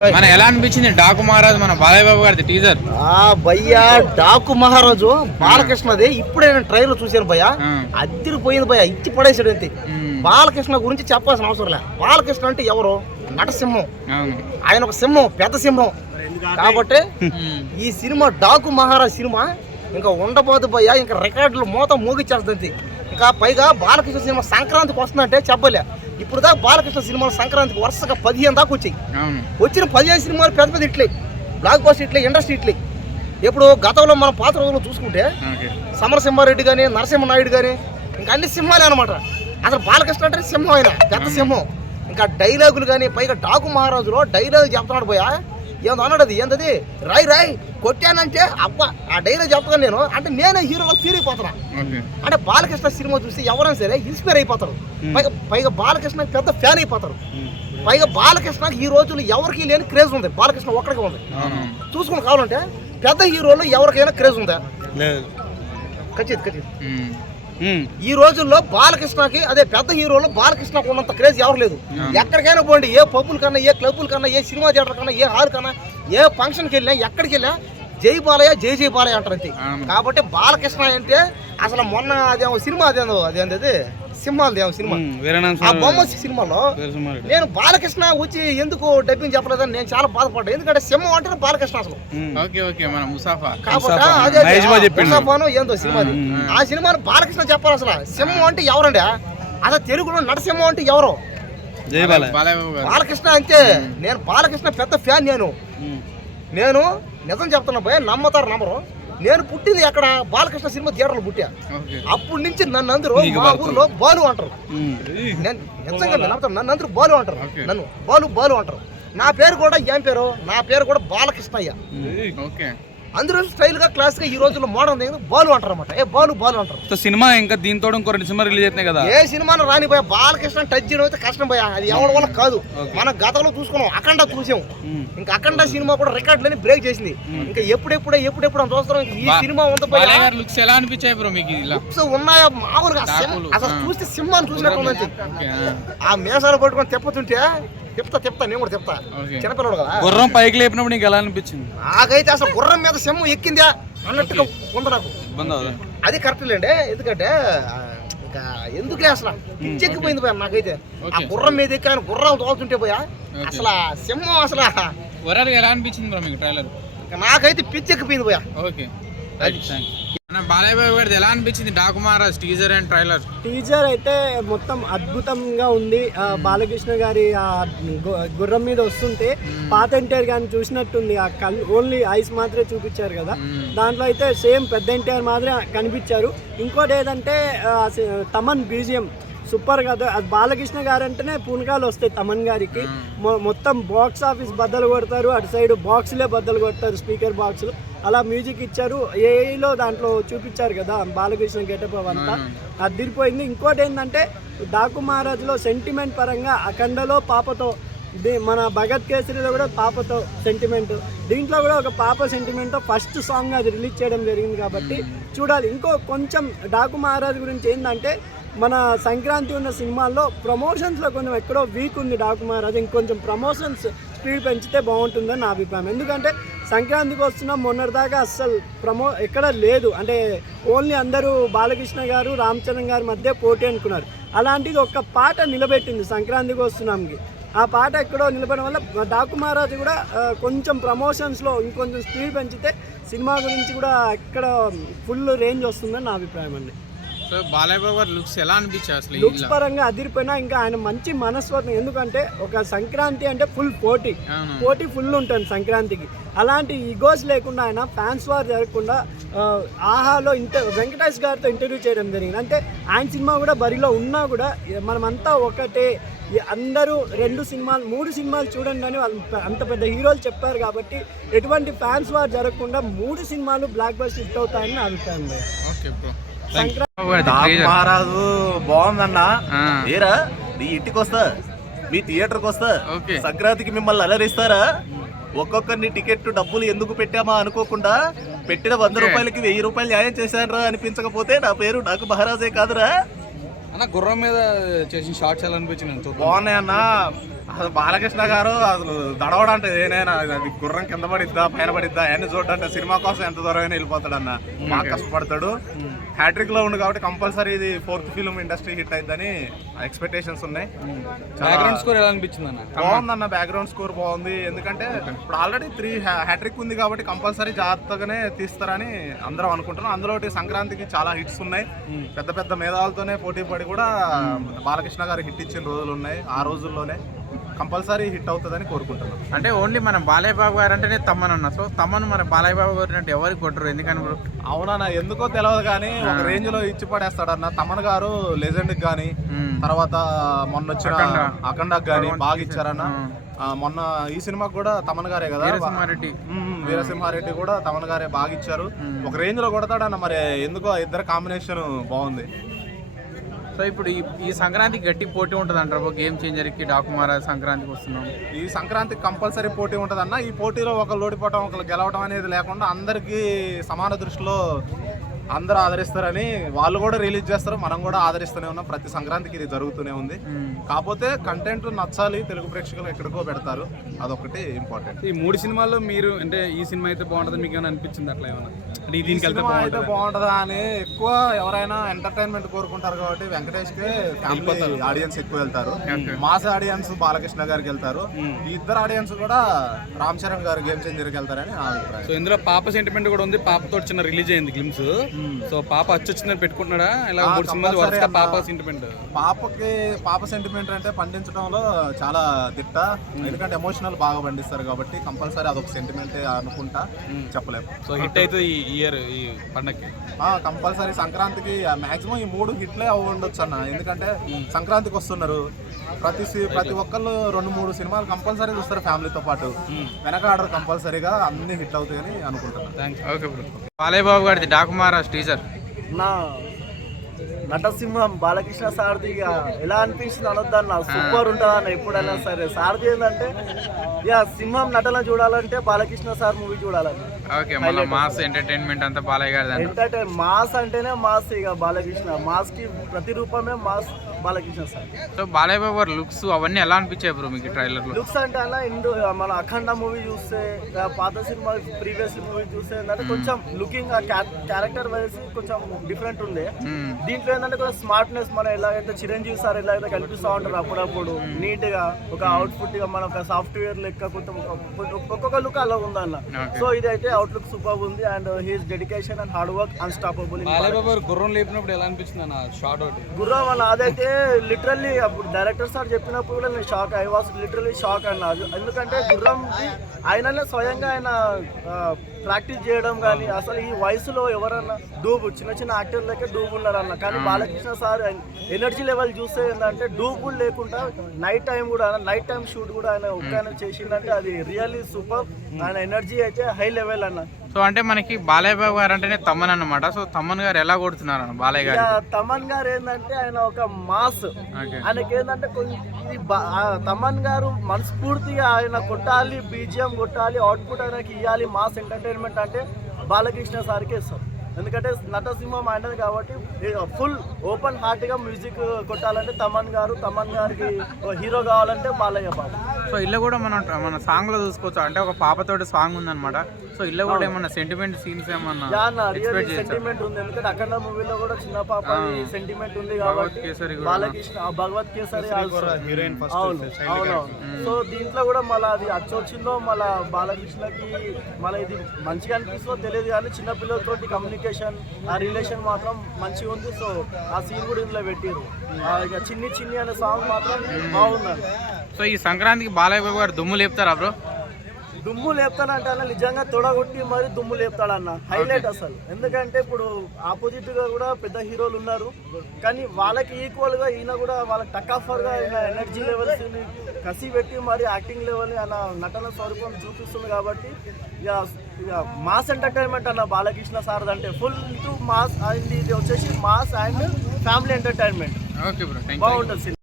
మన ఎలా అనిపించింది డాకు మహారాజు మన బాలయ్య బాబు గారి టీజర్? భయ్యా డాకు మహారాజు బాలకృష్ణది ఇప్పుడే నేను ట్రైలర్ చూశాను భయ్యా, అద్దరిపోయింది భయ్యా, ఇచ్చి పడేసాడు అంతే. బాలకృష్ణ గురించి చెప్పాల్సిన అవసరం లే. బాలకృష్ణ అంటే ఎవరు? నటసింహం. ఆయన ఒక సింహం, పెద్ద సింహం. కాబట్టి ఈ సినిమా డాకు మహారాజ్ సినిమా ఇంకా ఉండబోదు భయ్యా, ఇంకా రికార్డులు మోత మోగిచ్చేస్తుంది. ఇంకా పైగా బాలకృష్ణ సినిమా సంక్రాంతికి వస్తుందంటే చెప్పలే. ఇప్పుడు దాకా బాలకృష్ణ సినిమాలు సంక్రాంతికి వరుసగా 15 దాకా వచ్చాయి. వచ్చిన 15 సినిమాలు పెద్ద పెద్ద ఇట్లే, బ్లాక్ బస్టర్ ఇట్లే, ఇండస్ట్రీ ఇట్లే. ఇప్పుడు గతంలో మనం పాత రోజుల్లో చూసుకుంటే సమరసింహారెడ్డి కానీ, నరసింహనాయుడు కానీ, ఇంకా అన్ని సింహాలే అనమాట. అసలు బాలకృష్ణ అంటే సింహం, అయినా పెద్ద సింహం. ఇంకా డైలాగులు కానీ, పైగా డాకు మహారాజులో డైలాగ్ చెప్తున్నాడు పోయా, ఏందో అన్నాడు. అది ఏంటది, రాయ్ రాయ్ కొట్టానంటే అబ్బా, ఆ డైలాగ్ చెప్తాను నేను అంటే నేనే హీరోలో ఫీల్ అయిపోతున్నా. అంటే బాలకృష్ణ సినిమా చూసి ఎవరైనా సరే ఇన్స్పైర్ అయిపోతారు. పైగా బాలకృష్ణ పెద్ద ఫ్యాన్ అయిపోతారు. పైగా బాలకృష్ణ ఈ రోజుల్లో ఎవరికి లేని క్రేజ్ ఉంది, బాలకృష్ణ ఒక్కడికే ఉంది. చూసుకుని కావాలంటే పెద్ద హీరోలు ఎవరికైనా క్రేజ్ ఉందా? ఖచ్చితంగా. ఈ రోజుల్లో బాలకృష్ణకి, అదే పెద్ద హీరోలు బాలకృష్ణకు ఉన్నంత క్రేజ్ ఎవరు లేదు. ఎక్కడికైనా పోండి, ఏ పబ్బుల కన్నా, ఏ క్లబ్బుల కన్నా, ఏ సినిమా థియేటర్ కన్నా, ఏ హాల్ కన్నా, ఏ ఫంక్షన్కి వెళ్ళినా, ఎక్కడికి వెళ్ళినా జై బాలయ్య, జై జై బాలయ్య అంటారు అంతే. కాబట్టి బాలకృష్ణ అంటే అసలు మొన్న అదేమో సినిమా, అదేంది సింహాలదేమో సినిమా, ఆ బొమ్మ సినిమాలో నేను బాలకృష్ణ వచ్చి ఎందుకు డబ్బింగ్ చెప్పలేదని నేను చాలా బాధపడ్డా. ఎందుకంటే సింహం అంటే బాలకృష్ణ అసలు. కాబట్టి ఏందో సినిమా, ఆ సినిమాను బాలకృష్ణ చెప్పాలి. అసలు సింహం అంటే ఎవరండి? అసలు తెలుగులో నటసింహం అంటే ఎవరు? బాలకృష్ణ అంతే. నేను బాలకృష్ణ పెద్ద ఫ్యాన్. నేను నిజం చెప్తున్నా భయ, నమ్మతారు నమ్మరు. నేను పుట్టింది ఎక్కడ? బాలకృష్ణ సినిమా థియేటర్లో పుట్టా. అప్పటి నుంచి నన్ను అందరూ మా ఊర్లో బాలు అంటారు. నేను నిజంగా నమ్ముతాను, నన్ను అందరూ బాలు అంటారు. నన్ను బాలు అంటారు. నా పేరు కూడా ఏం పేరు? నా పేరు కూడా బాలకృష్ణయ్య. అందరూ స్టైల్ గా, క్లాస్ గా ఈ రోజుల్లో మోడల్ బాలు అంటారు అనమాట. బాలు అంటారు. సినిమా ఇంకా దీంతో ఇంకో 2 సినిమా రిలీజ్ అవుతున్నాయి కదా. ఏ సినిమాను రాని పోయా, బాలకృష్ణ టచ్ చేయడం అయితే కష్టం పోయా. అది ఎవరి వల్ల కాదు. మనం గతంలో చూసుకున్నాం, అఖండ చూసాం. ఇంకా అఖండ సినిమా కూడా రికార్డులని బ్రేక్ చేసింది. ఇంకా ఎప్పుడెప్పుడు అని చూస్తున్నాం. ఈ సినిమా లుక్స్ ఎలా అనిపించాయి బ్రో మీకు? లుక్స్ ఉన్నాయా మామూలుగా? అసలు చూస్తే సింహాన్ని చూసినట్టు ఉన్నది. ఆ మేసాలు పట్టుకొని తిప్పుతుంటే చెప్తా నేను కూడా చెప్తా. చిన్నపిల్లడు కదా, గుర్రం పైకి లేపినప్పుడు నీకు ఎలా అనిపించింది? నాకైతే అసలు గుర్రం మీద సింహం ఎక్కిందా అన్నట్టుగా ఉంది నాకు. అది కరెక్ట్ లేండి. ఎందుకంటే ఇంకా ఎందుకులే అసలు పిచ్చెక్కిపోయింది పోయా నాకైతే. ఆ గుర్రం మీద ఎక్కి ఆయన గుర్రం తోలుతుంటే పోయా, అసలు సింహం అసలు ఎలా అనిపించింది బ్రో మీకు ట్రైలర్? నాకైతే పిచ్చెక్కిపోయింది పోయా. బాలయ్య బాబు గారిది ఎలా అనిపించింది Daaku Maharaj teaser and trailer? Teaser అయితే మొత్తం అద్భుతంగా ఉంది. బాలకృష్ణ గారి గుర్రం మీద వస్తుంటే పాత ఎన్టీఆర్ గారిని చూసినట్టుంది. ఆ ఓన్లీ ఐస్ మాత్రమే చూపించారు కదా, దాంట్లో అయితే సేమ్ పెద్ద ఎన్టీఆర్ మాత్రమే కనిపించారు. ఇంకోటి ఏదంటే తమన్ బీజిఎం సూపర్ కదా. అది బాలకృష్ణ గారు అంటేనే పూనకాలు వస్తాయి తమన్ గారికి. మొత్తం బాక్స్ ఆఫీస్ బద్దలు కొడతారు, అటు సైడ్ బాక్సులే బద్దలు కొడతారు, స్పీకర్ బాక్సులు. అలా మ్యూజిక్ ఇచ్చారు. ఏలో దాంట్లో చూపించారు కదా బాలకృష్ణ గెటప్ అంతా అదిరిపోయింది. ఇంకోటి ఏంటంటే డాకు మహారాజులో సెంటిమెంట్ పరంగా, అఖండలో పాపతో, మన భగత్ కేసరిలో కూడా పాపతో సెంటిమెంట్, దీంట్లో కూడా ఒక పాప సెంటిమెంట్ ఫస్ట్ సాంగ్ అది రిలీజ్ చేయడం జరిగింది. కాబట్టి చూడాలి. ఇంకో కొంచెం డాకు మహారాజు గురించి ఏంటంటే, మన సంక్రాంతి ఉన్న సినిమాల్లో ప్రమోషన్స్లో కొంచెం ఎక్కడో వీక్ ఉంది డాకు మహారాజు. ఇంకొంచెం ప్రమోషన్స్ స్పీడ్ పెంచితే బాగుంటుందని నా అభిప్రాయం. ఎందుకంటే సంక్రాంతికి వస్తున్న మొన్నటిదాకా అస్సలు ఎక్కడ లేదు. అంటే ఓన్లీ అందరూ బాలకృష్ణ గారు, రామ్ చరణ్ గారి మధ్య పోటీ అనుకున్నారు. అలాంటిది ఒక్క పాట నిలబెట్టింది సంక్రాంతికి వస్తున్నాంకి. ఆ పాట ఎక్కడో నిలబడడం వల్ల డాకు మహారాజు కూడా కొంచెం ప్రమోషన్స్లో ఇంకొంచెం స్పీడ్ పెంచితే సినిమా గురించి కూడా ఎక్కడ ఫుల్ రేంజ్ వస్తుందని నా అభిప్రాయం అండి. బాలయ్య బాబు గారు లుక్స్ ఎలా అనిపించాయి అసలు? లుక్స్ పరంగా అదిరిపోయినా, ఇంకా ఆయన మంచి మనస్వతం. ఎందుకంటే ఒక సంక్రాంతి అంటే ఫుల్ పోటీ ఫుల్ ఉంటుంది సంక్రాంతికి. అలాంటి ఈగోస్ లేకుండా ఆయన ఫ్యాన్స్ వార్ జరగకుండా ఆహాలో వెంకటేష్ గారితో ఇంటర్వ్యూ చేయడం జరిగింది. అంటే ఆయన సినిమా కూడా బరిలో ఉన్నా కూడా మనమంతా ఒకటే, అందరూ 2 సినిమాలు 3 సినిమాలు చూడండి అని వాళ్ళు అంత పెద్ద హీరోలు చెప్పారు. కాబట్టి ఎటువంటి ఫ్యాన్స్ వార్ జరగకుండా 3 సినిమాలు బ్లాక్ బస్టర్ హిట్ అవుతాయని నా అభిప్రాయం. మహారాజు బాగుందన్నా. ఏరా నీ ఇంటికి వస్తా, మీ థియేటర్కి వస్తా, సంక్రాంతికి మిమ్మల్ని అలరిస్తారా? ఒక్కొక్కరిని టికెట్ డబ్బులు ఎందుకు పెట్టామా అనుకోకుండా పెట్టిన 100 రూపాయలకి 1000 రూపాయలు న్యాయం చేశారా అనిపించకపోతే నా పేరు డాకు మహారాజే కాదురా. గుర్రం మీద చేసిన షార్ట్స్ ఎలా అనిపించింది? బాగున్నాయన్నా. అసలు బాలకృష్ణ గారు అసలు దడవడంటే ఏనైనా అది గుర్రం కింద పడిద్దా పైన పడిద్దా అన్ని చూడంటే సినిమా కోసం ఎంత దూరమైనా వెళ్ళిపోతాడన్న బాగా కష్టపడతాడు. హ్యాట్రిక్ లో ఉంది కాబట్టి కంపల్సరీ ఇది 4th ఫిల్మ్ ఇండస్ట్రీ హిట్ అయిద్దని ఎక్స్పెక్టేషన్స్ ఉన్నాయి. బ్యాక్గ్రౌండ్ స్కోర్ ఎలా అనిపించింది అన్న? బాగుందన్న, బ్యాక్గ్రౌండ్ స్కోర్ బాగుంది. ఎందుకంటే ఇప్పుడు ఆల్రెడీ 3 హ్యాట్రిక్ ఉంది కాబట్టి కంపల్సరీ జాగ్రత్తగానే తీస్తారని అందరం అనుకుంటున్నాం. అందులో సంక్రాంతికి చాలా హిట్స్ ఉన్నాయి. పెద్ద పెద్ద మేధావులతోనే పోటీ పడి కూడా బాలకృష్ణ గారు హిట్ ఇచ్చిన రోజులు ఉన్నాయి. ఆ రోజుల్లోనే కంపల్సరీ హిట్ అవుతుందని కోరుకుంటున్నాం. అంటే ఓన్లీ మన బాలయ్య బాబు గారు అంటేనే తమ్మన్ అన్న. సో తమ్మన్ మన బాలయ్య బాబు గారు అంటే ఎవరికి కొట్టరు, ఎందుకని బ్రో? అవునన్నా, ఎందుకో తెలియదు కానీ ఒక రేంజ్ లో ఇచ్చి పడేస్తాడన్న. తమన్ గారు లెజెండ్ గానీ, తర్వాత మొన్న వచ్చిన అఖండకు గానీ బాగా ఇచ్చారన్న. మొన్న ఈ సినిమాకి కూడా తమన్ గారే కదా, వీరసింహారెడ్డి కూడా తమన్ గారే బాగా ఇచ్చారు. ఒక రేంజ్ లో కొడతాడన్న. మరి ఎందుకో ఇద్దరు కాంబినేషన్ బాగుంది. సో ఇప్పుడు ఈ సంక్రాంతికి గట్టి పోటీ ఉంటుంది అంటారు. గేమ్ చేంజర్కి డాకుమారా సంక్రాంతికి వస్తున్నాం. ఈ సంక్రాంతికి కంపల్సరీ పోటీ ఉంటుంది అన్న. ఈ పోటీలో ఒకళ్ళు ఓడిపోవటం ఒకళ్ళు గెలవడం అనేది లేకుండా అందరికీ సమాన దృష్టిలో అందరూ ఆదరిస్తారని వాళ్ళు కూడా రిలీజ్ చేస్తారు. మనం కూడా ఆదరిస్తూనే ఉన్నాం. ప్రతి సంక్రాంతికి ఇది జరుగుతూనే ఉంది. కాకపోతే కంటెంట్ నచ్చాలి, తెలుగు ప్రేక్షకులు ఎక్కడికో పెడతారు, అదొకటి ఇంపార్టెంట్. ఈ 3 సినిమాల్లో మీరు అంటే ఈ సినిమా అయితే బాగుంటుంది మీకు ఏమైనా అనిపించింది అట్లా ఏమైనా? అంటే ఈ సినిమా అయితే బాగుంటుందా అని ఎక్కువ ఎవరైనా ఎంటర్టైన్మెంట్ కోరుకుంటారు కాబట్టి వెంకటేష్ కే ఫ్యామిలీ ఆడియన్స్ ఎక్కువ వెళ్తారు. మాస్ ఆడియన్స్ బాలకృష్ణ గారికి వెళ్తారు. ఈ ఇద్దరు ఆడియన్స్ కూడా రామ్ చరణ్ గారు గేమ్ చేంజర్కి వెళ్తారని నా అభిప్రాయం. సో ఇందులో పాప సెంటిమెంట్ కూడా ఉంది. పాపతో చిన్న రిలీజ్ అయింది గ్లిమ్స్. సో పాప వచ్చిందని పెట్టుకుంటున్నాడా? ఇలా 3 సినిమాలు వరుసగా పాప సెంటిమెంట్. పాప సెంటిమెంట్ అంటే పండించడంలో చాలా దిట్ట. ఎందుకంటే ఎమోషనల్ బాగా పండిస్తారు కాబట్టి కంపల్సరీ అదొక సెంటిమెంట్ అనుకుంటా, చెప్పలేము. సో హిట్ అయితే ఈ ఇయర్ ఈ పండగకి కంపల్సరీ సంక్రాంతికి మాక్సిమం ఈ 3 హిట్లే ఉండొచ్చు అన్న. ఎందుకంటే సంక్రాంతికి వస్తున్నారు, ప్రతి ఒక్కళ్ళు 2-3 సినిమాలు కంపల్సరీ చూస్తారు ఫ్యామిలీతో పాటు. వెనక ఆర్డర్ కంపల్సరీగా అన్ని హిట్ అవుతాయని అనుకుంటున్నాను. Okay bro. బాలయ్య బాబు గారిది డాకుమారా టీజర్ నా నటసింహం బాలకృష్ణ సారథి ఇక ఎలా అనిపించింది అనొద్దన్న. సూపర్ ఉంటుంది అన్న ఎప్పుడైనా సరే. సారథి ఏంటంటే ఇక సింహం నటన చూడాలంటే బాలకృష్ణ సార్ మూవీ చూడాలన్న. ఓకే, మళ్ళీ మాస్ ఎంటర్టైన్మెంట్ అంతా బాలయ్య గారి. ఎంటర్టైన్ మాస్ అంటేనే మాస్. ఇక బాలకృష్ణ మాస్ కి ప్రతిరూపమే mass Balakrishna sir. So Balayya Babu గారు లుక్స్ అవన్నీ ఎలా అనిపించాయి బ్రో మీకు ట్రైలర్ లో? లుక్స్ అంటే అలా మన అఖండ మూవీ చూస్తే, పాత సినిమా ప్రీవియస్ మూవీ చూస్తే ఏంటంటే కొంచెం లుకింగ్ క్యారెక్టర్ వైజ్ కొంచెం డిఫరెంట్ ఉంది. దీంట్లో ఏంటంటే కొంచెం స్మార్ట్నెస్, మనం ఎలాగైతే చిరంజీవి సార్ ఎలాగైతే కనిపిస్తూ ఉంటారు అప్పుడప్పుడు నీట్ గా ఒక అవుట్ఫుట్ గా, మన ఒక సాఫ్ట్వేర్ లెక్క కొంచెం ఒక్కొక్క లుక్ అలా ఉందన్న. సో ఇదైతే అవుట్లుక్ సూపర్ ఉంది. And he's dedication and hard work unstoppable. గుర్రం లేపినప్పుడు ఎలా అనిపించింది అన్న? షార్ట్ అవుట్ గుర్రం అన్న అదైతే లిటరల్లీ అప్పుడు డైరెక్టర్ సార్ చెప్పినప్పుడు కూడా నేను shock. I was literally shock అన్న. ఎందుకంటే గుర్రంకి ఆయననే స్వయంగా ఆయన ప్రాక్టీస్ చేయడం కానీ, అసలు ఈ వయసులో ఎవరన్నా చిన్న చిన్న యాక్టర్లకే డూబ్ ఉన్నారన్న. కానీ బాలకృష్ణ సార్ ఎనర్జీ లెవెల్ చూస్తే ఏంటంటే డూబుల్ లేకుండా నైట్ టైం షూట్ కూడా ఆయన ఒక్కనే చేసిందంటే అది రియల్లీ సూపర్. ఆయన ఎనర్జీ అయితే హై లెవెల్ అన్న. సో అంటే మనకి బాలయ్య బాబు గారు అంటేనే తమ్మన్ అన్నమాట. సో తమ్మన్ గారు ఎలా కొడుతున్నారు అన్న బాలయ్య గారు? తమన్ గారు ఏంటంటే ఆయన ఒక మాస్. ఆయనకి ఏంటంటే తమన్ గారు మనస్ఫూర్తిగా ఆయన కొట్టాలి, బీజిఎం కొట్టాలి, అవుట్పుట్ ఆయనకి ఇవ్వాలి. మాస్ ఎంటర్టైన్మెంట్ అంటే బాలకృష్ణ సార్కే ఇస్తాం. ఎందుకంటే నటసింహం ఆయనది కాబట్టి ఫుల్ ఓపెన్ హార్ట్ గా మ్యూజిక్ కొట్టాలంటే తమన్ గారికి హీరో కావాలంటే బాలయ్య బాబు. సో ఇల్లు కూడా మన సాంగ్ లో చూసుకోవచ్చు. అంటే ఒక పాపతోటి సాంగ్ ఉందన్నమాట. సో ఇల్లు కూడా ఏమన్నా సెంటిమెంట్ సీన్స్ ఏమన్నా సెంటిమెంట్ ఉంది. ఎందుకంటే అఖండ మూవీలో కూడా చిన్న పాప సెంటిమెంట్ ఉంది కాబట్టి బాలకృష్ణ భగవత్ కేసరి హీరోయిన్. సో దీంట్లో కూడా మళ్ళీ అది అచ్చొచ్చిందో మళ్ళీ బాలకృష్ణకి మళ్ళీ ఇది మంచిగా అనిపిస్తుందో తెలియదు కానీ చిన్నపిల్లలతోటి కమ్యూనికేషన్ ఆ రిలేషన్ మాత్రం మంచిగా ఉంది. సో ఆ సీన్ కూడా ఇందులో పెట్టారు. ఇక చిన్ని అనే సాంగ్ మాత్రం బాగుందండి. సో ఈ సంక్రాంతికి బాలయ్య బాబు గారు దుమ్ము లేపుతారా బ్రో? దుమ్ము లేపుతానంటే అన్న నిజంగా తొడగొట్టి మరి దుమ్ము లేపుతాడన్న. హైలైట్ అసలు. ఎందుకంటే ఇప్పుడు ఆపోజిట్ గా కూడా పెద్ద హీరోలు ఉన్నారు కానీ వాళ్ళకి ఈక్వల్ గా ఈయన కూడా వాళ్ళకి టక్ఆఫర్ గా ఆయన ఎనర్జీ లెవెల్స్ కసి పెట్టి మరి యాక్టింగ్ లెవెల్ ఆయన నటన స్వరూపం చూపిస్తుంది కాబట్టి ఇక మాస్ ఎంటర్టైన్మెంట్ అన్న బాలకృష్ణ సార్ అంటే ఫుల్ టు మాస్. అండ్ ఇది వచ్చేసి mass and family entertainment. Okay bro, బాగుంటుంది.